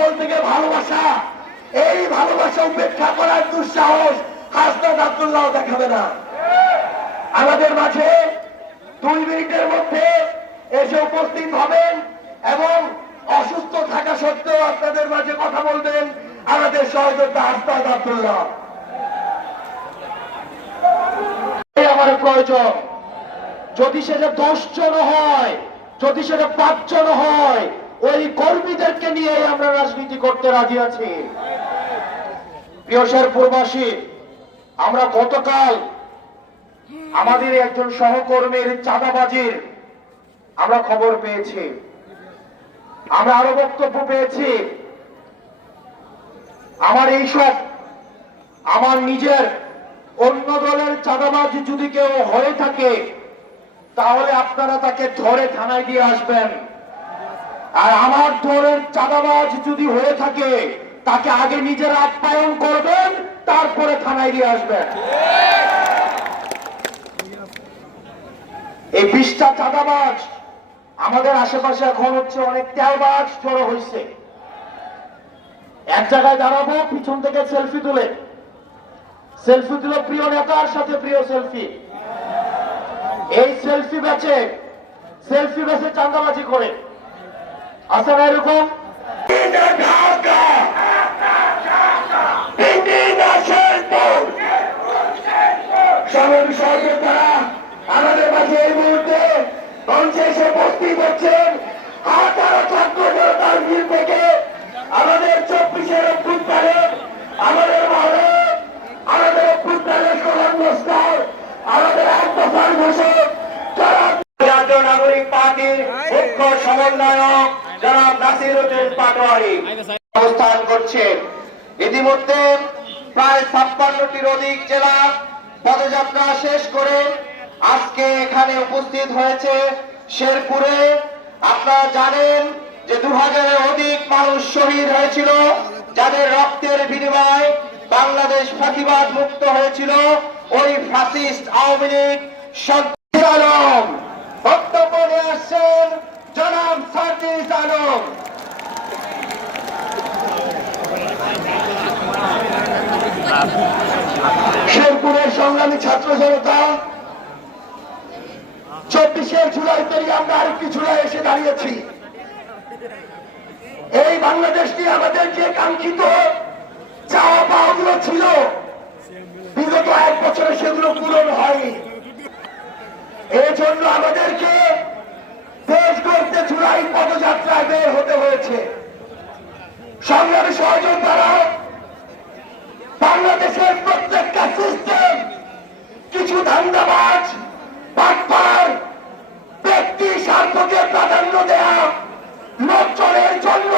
অন্তঃস্থল থেকে ভালোবাসা, এই ভালোবাসা উপেক্ষা করার দুঃসাহস হাসনাত আব্দুল্লাহ দেখাবে না। আমাদের মাঝে 2 মিনিটের মধ্যে এসে উপস্থিত হবেন এবং অসুস্থ থাকা সত্ত্বেও আপনাদের মাঝে কথা বলবেন আমাদের সহযোদ্ধা হাসনাত আব্দুল্লাহ। আমার প্রয়োজন, যদি সেটা 10 জন হয়, যদি সেটা 5 জন হয়, ওই কর্মীদেরকে নিয়ে আমরা রাজনীতি করতে রাজি আছি। প্রিয় শেরপুরবাসী, আমরা গতকাল আমাদের একজন সহকর্মীর চাঁদাবাজির আমরা খবর পেয়েছি, আমরা আরো বক্তব্য পেয়েছি। আমার নিজের অন্য দলের চাঁদাবাজ যদি কেউ হয়ে থাকে তাহলে আপনারা তাকে ধরে থানায় দিয়ে আসবেন, আর আমার দলের চাঁদাবাজ যদি হয়ে থাকে তাকে আগে নিজেরা আপ্যায়ন করবেন, তারপরে থানায় দিয়ে আসবেন। এই 20টা চাঁদাবাজ আমাদের আশেপাশে এখন হচ্ছে, অনেক তেলবাজ জড়ো হয়েছে। এক জায়গায় দাঁড়াবো, পিছন থেকে সেলফি তুলে প্রিয় নেতার সাথে প্রিয় সেলফি, এই সেলফি বেচে চাঁদাবাজি করে আছে না এরকম? আমাদের মাঝে এই মুহূর্তে মঞ্চে এসে উপস্থিত হচ্ছেন হাজারো ছাত্র জনতার ভিড় থেকে আমাদের 24-এর অভ্যুত্থানে, আমাদের মহলে, আমাদের অভ্যুত্থানের সমাজস্থল, আমাদের এক দফার ঘোষক জাতীয় নাগরিক পার্টির মুখ্য সমন্বয়ক জনাব নাসির উদ্দিন পাটোয়ারি অবস্থান করছেন। ইতিমধ্যে প্রায় 56টির অধিক জেলা পদযাত্রা শেষ করে আজকে এখানে উপস্থিত হয়েছে শেরপুরে। আপনারা জানেন যে 2000-এর অধিক মানুষ শহীদ হয়েছিল, যাদের রক্তের বিনিময়ে বাংলাদেশ ফাঁসিবাদ মুক্ত হয়েছিল। ওই ফ্যাসিস্ট আওয়ামী লীগ সার্জিস আলম বক্তব্য নিয়ে আসছেন জনাব সার্জিস আলম। শেরপুরের সংগ্রামী ছাত্র জনতা, 24শে জুলাই পেরিয়ে আমরা আরেকটি জুলাই এসে দাঁড়িয়েছি। এই বাংলাদেশটি আমাদের যে কাঙ্ক্ষিত চাওয়া পাওয়াগুলো ছিল, বিগত 1 বছরে সেগুলো পূরণ হয়নি। এই জন্য আমাদেরকে দেশ গড়তে জুলাই পদযাত্রায় বের হতে হয়েছে। সংগ্রামী সহযোদ্ধারা, বাংলাদেশের প্রত্যেকটা সিস্টেম কিছু ধান্দাবাজ বাটপার ব্যক্তি স্বার্থকে প্রাধান্য দেয়া লোকজনের জন্য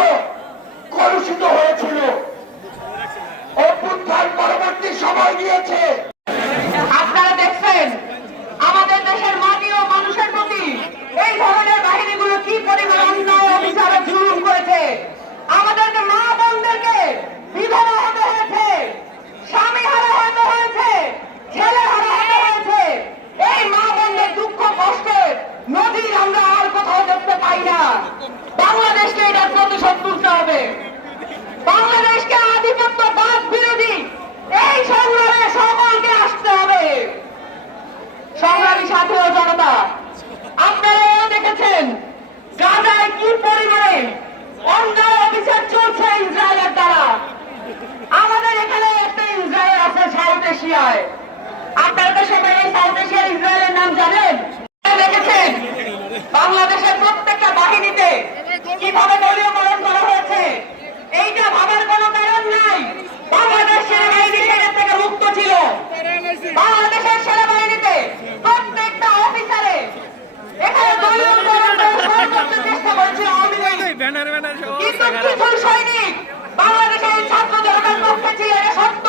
কলুষিত হয়েছিল। অভ্যুত্থান পরবর্তী সময় দিয়েছে। আপনারা দেখছেন আমাদের দেশের মাটি ও মানুষের প্রতি এই ধরনের বাহিনীগুলো কি পরিমাণ অন্যায় অবিচার ও জুলুম করেছে। আমাদেরকে মা বোনদেরকে বিধবা হতে হয়েছে, স্বামী হারা হতে হয়েছে, ছেলে হারা হতে হয়েছে। এই মা বোনদের দুঃখ কষ্টের নজির আমরা আর কোথাও দেখতে পাই না। বাংলাদেশকে এটার প্রতিশোধ তুলতে হবে। বাংলাদেশকে আধিপত্যবাদ বিরোধী এই সংগ্রামে সকলকে আসতে হবে। সংগ্রামী সাথী ও জনতা, আপনারাও দেখেছেন গাজায় কি পরিমাণে অন্যায় অবিচার চলছে ইসরায়েলের দ্বারা। আমাদের এখানে একটা ইসরায়েল আছে সাউথ এশিয়ায়। আপনারা তো সবাই এই সাউথ এশিয়ার ইসরায়েলের নাম জানেন। দেখেছেন বাংলাদেশের প্রত্যেকটা বাহিনীতে কিভাবে দলীয়করণ করা হয়েছে। এইটা ভাবার কোনো কারণ নাই। বাংলাদেশ সেনাবাহিনী সেটা থেকে মুক্ত ছিল। বাংলাদেশের সেনাবাহিনীতে প্রত্যেকটা অফিসারে এখানে দলীয়করণ করতে চেষ্টা করেছিল আওয়ামী লীগ, কিন্তু কিছু সৈনিক বাংলাদেশের ছাত্র জনতার পক্ষে ছিল। এটা সত্য।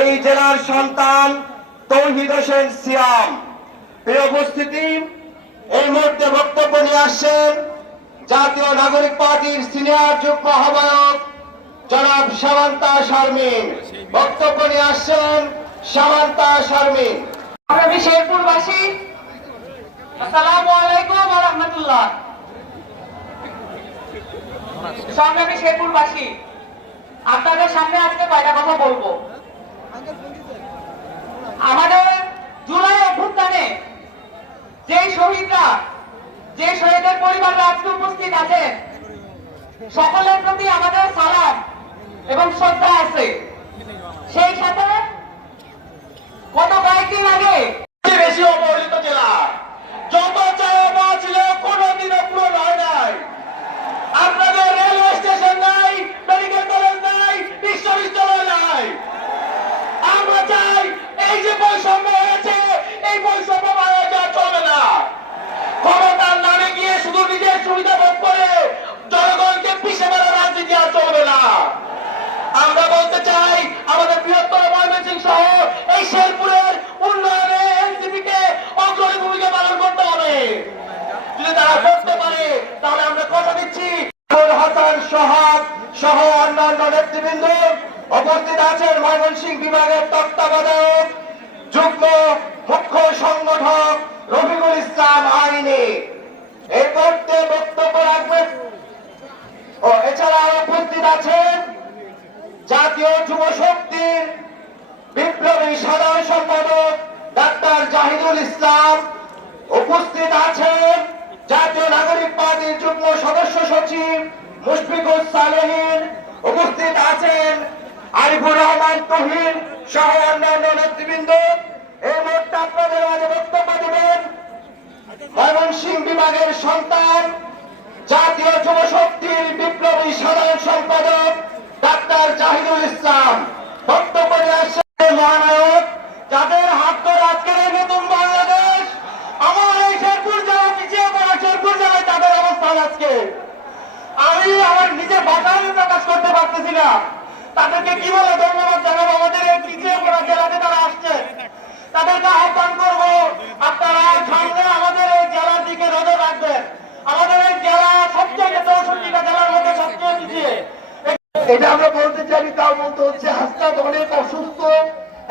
এই জেলার সন্তান তৌহিদ হোসেন সিয়াম, প্রিয় উপস্থিতি, এই মুহূর্তে বক্তব্য নিয়ে আসছেন জাতীয় নাগরিক পার্টির সিনিয়র যুগ্ম আহ্বায়ক জনাব সামান্তা শারমিন। বক্তব্য নিয়ে আসছেন সামান্তা শারমিন। আমি শেরপুরবাসী, আসসালামু আলাইকুম ওয়া রাহমাতুল্লাহ। সংগ্রামী শেরপুরবাসী, আপনাদের সামনে আজকে কয়টা কথা বলবো। আমাদের জুলাই অভ্যুত্থানে যে শহীদরা, যে শহীদের পরিবাররা আজকে উপস্থিত আছেন, সকলের প্রতি আমাদের সালাম এবং শ্রদ্ধা আছে। সেই সাথে গত কয়েকদিন আগে বেশি অবহেলিত জেলা, যত চাওয়া ছিল কোনোদিনও পূরণ হয় নাই। আপনাদের রেলওয়ে স্টেশন নাই, মেডিকেল কলেজ নাই, বিশ্ববিদ্যালয় নাই। আমরা চাই এই যে বৈষম্য হয়েছে, এই বৈষম্য মারা যা চলবে না। ক্ষমতার নামে গিয়ে শুধু নিজের সুবিধা ভোগ করে জনগণকে পিছিয়ে ফেলা রাজনীতি আর চলবে না। আমরা বলতে চাই আমাদের বৃহত্তর ময়মনসিংহ সহ এই শেরপুরের উন্নয়নে এনসিপি কে অগ্রণী ভূমিকা পালন করতে হবে। যদি তারা করতে পারে তাহলে আমরা কথা দিচ্ছি। হাসান সোহাগ সহ অন্যান্য নেতৃবৃন্দ উপস্থিত আছেন। ময়মনসিংহ বিভাগের তত্ত্বাবধায়ক যুগ্ম মুখ্য সংগঠক রফিকুল ইসলাম আইনি এই মুহূর্তে বক্তব্য রাখবেন। ও এছাড়াও উপস্থিত আছেন জাতীয় যুব শক্তির বিপ্লবী সাধারণ সম্পাদক ডাক্তার জাহিদুল ইসলাম, উপস্থিত আছেন জাতীয় নাগরিক পার্টির যুগ্ম সদস্য সচিব মুশফিকুল সালেহীন, উপস্থিত আছেন আরিফুর রহমান তহিন সহ অন্যান্য নেতৃবৃন্দ। এই মুহূর্তে আপনাদের মাঝে বক্তব্য দেবেন ময়মনসিংহ বিভাগের সন্তান জাতীয় যুব শক্তির বিপ্লবী সাধারণ সম্পাদক ডাক্তার জাহিদুল ইসলাম। বক্তব্য নিয়ে আসছেন মহানায়ক, যাদের হাত ধরে আজকের এই নতুন বাংলাদেশ, আমার এই শেরপুর জেলা পিছিয়ে পড়া শেরপুর জেলায় তাদের অবস্থান আজকে আমি আমার নিজের ভাষায় প্রকাশ করতে পারতেছি না। তাদেরকে কি বলে ধন্যবাদ জানাবো। আমাদের এই পিছিয়ে পড়া জেলাতে তারা আসছে, তাদেরকে আহ্বান করবো আপনারা সামনে আমাদের এই জেলার দিকে নজর রাখবেন। আমাদের এই জেলা সবচেয়ে 64টা জেলার মধ্যে সবচেয়ে পিছিয়ে। এটা আমরা বলতে চাই, তাও বলতে হচ্ছে হাসনাত অনেক অসুস্থ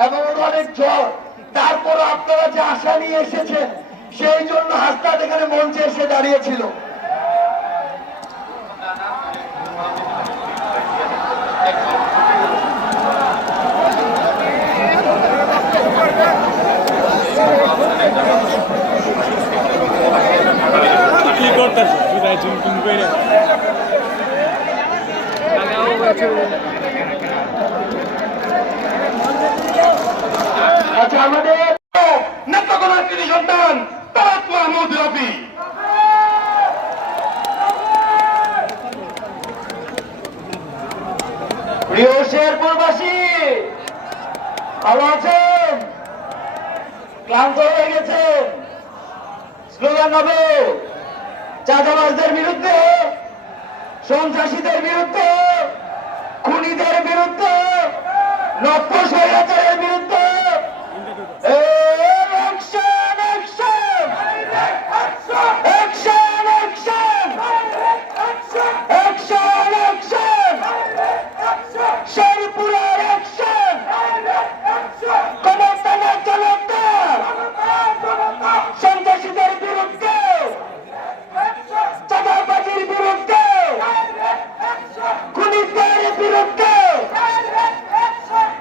এবং অনেক জ্বর, তারপরও আপনারা যে আশা নিয়ে এসেছেন সেই জন্য হাসনাত এখানে মঞ্চে এসে দাঁড়িয়েছিল। কি করতেছে বিদায় চুমচুম করে আচ্ছা, আমাদের নেত্রকোনার কৃতি সন্তান তারাক মাহমুদ রফি। প্রিয় শেরপুরবাসী, ভালো আছেন? ক্লান্ত হয়ে গেছেন? স্লোগান হবে চাঁদাবাজদের বিরুদ্ধে, সন্ত্রাসীদের বিরুদ্ধে, খুনিদের বিরুদ্ধে, নব্য স্বৈরাচারের বিরুদ্ধে action action action action action action শেরপুরের অ্যাকশন ক্ষমতার জনতা সন্ত্রাসীদের বিরুদ্ধে, চাঁদাবাজির বিরুদ্ধে, খুনিদের বিরুদ্ধে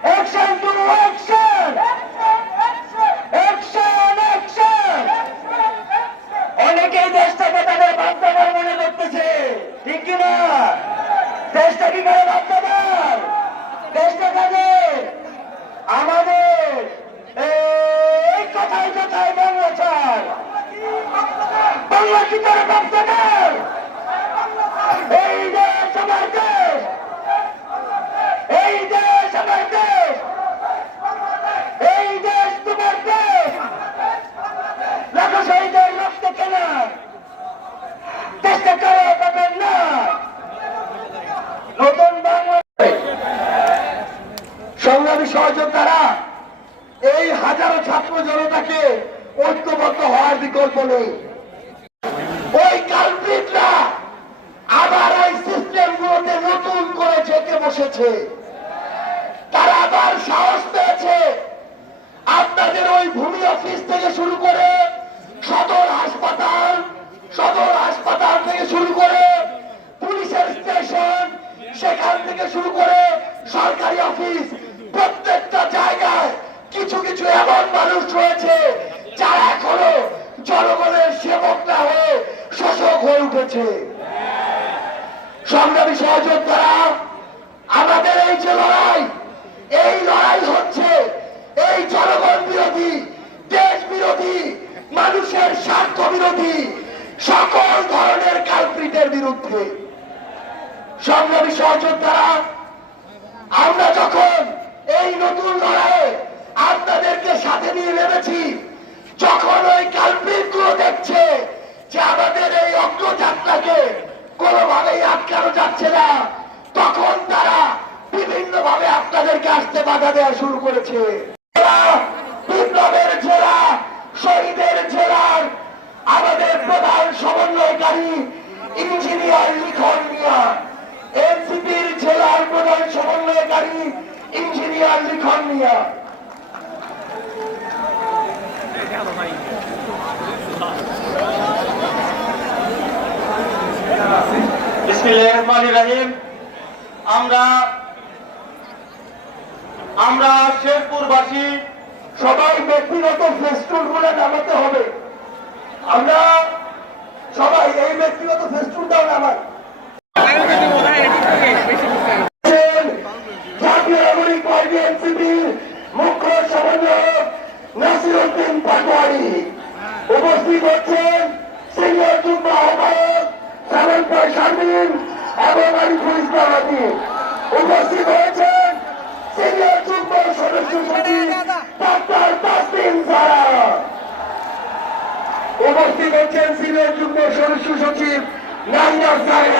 action to action action action. অনেকেই দেশটাকে তাদের বাধ্যতার মনে করতেছে, ঠিক কিনা? দেশটা কি করে বাধ্যতার? দেশটা কাজে আমাদের এই কথায় কথায় বাংলা চাই, বাংলা কি করে বাধ্যতার? এই দেশ আমার দেশ, এই দেশ আমার দেশ, এই দেশ তোমার দেশ। লাখো শহীদের রক্ত কেনা দেশটা কারো পাবেন না। নতুন বাংলাদেশ সংগ্রামী সহযোদ্ধারা এই হাজারো ছাত্র জনতাকে ঐক্যবদ্ধ হওয়ার বিকল্প নেই। ওই কালপ্রিটরা আবার ওই সিস্টেম গুলোতে নতুন করে চেপে বসেছে। তারা আবার সাহস পেয়েছে আপনাদের ওই ভূমি অফিস থেকে শুরু করে সদর হাসপাতাল থেকে শুরু করে পুলিশের স্টেশন, সেখান থেকে শুরু করে সরকারি অফিস, প্রত্যেকটা জায়গায় কিছু কিছু এমন মানুষ রয়েছে যারা এখনো জনগণের সেবক না হয়ে শোষক হয়ে উঠেছে। সংগ্রামী সহযোদ্ধারা, আমাদের এই যে এই লড়াই হচ্ছে এই জনগণ বিরোধী, দেশ বিরোধী, মানুষের স্বার্থ বিরোধী সকল ধরনের কালপ্রিটের বিরুদ্ধে। সংগ্রামী সহযোদ্ধারা, আমরা যখন এই নতুন লড়াইয়ে আপনাদেরকে সাথে নিয়ে নেমেছি, যখন ওই কালপ্রিট গুলো দেখছে যে আমাদের এই অগ্রযাত্রাকে কোনোভাবেই আটকানো যাচ্ছে না, তখন তারা বিভিন্ন ভাবে আপনাদেরকে আসতে বাধা দেওয়া শুরু করেছে। বিপ্লবের জেলা, শহীদের জেলার আমাদের প্রধান সমন্বয়কারী ইঞ্জিনিয়ার লিখন মিয়া, এনসিপির জেলার প্রধান সমন্বয়কারী ইঞ্জিনিয়ার লিখন মিয়া। বিসমিল্লাহির রহমানির রহিম। আমরা শেরপুরবাসী সবাই ব্যক্তিগত ফেস্টুন গুলো নামাতে হবে। আমরা সবাই এই ব্যক্তিগত ফেস্টুনটাও নামাই। জাতীয় নাগরিক পার্টি এনসিপির মুখ্য সমন্বয়ক নাসিরউদ্দিন পাটোয়ারি উপস্থিত হচ্ছেন, সিনিয়র যুগ্ম আহ্বায়ক সামন্ত শারমিন এবং আরিফুল ইসলাম আদি উপস্থিত হয়েছেন, সিনিয়র যুগ্ম সদস্য সচিব ডাক্তার তাসলিম জারা উপস্থিত হচ্ছেন, সিনিয়র যুগ্ম সদস্য সচিব নাইমা সাহেব।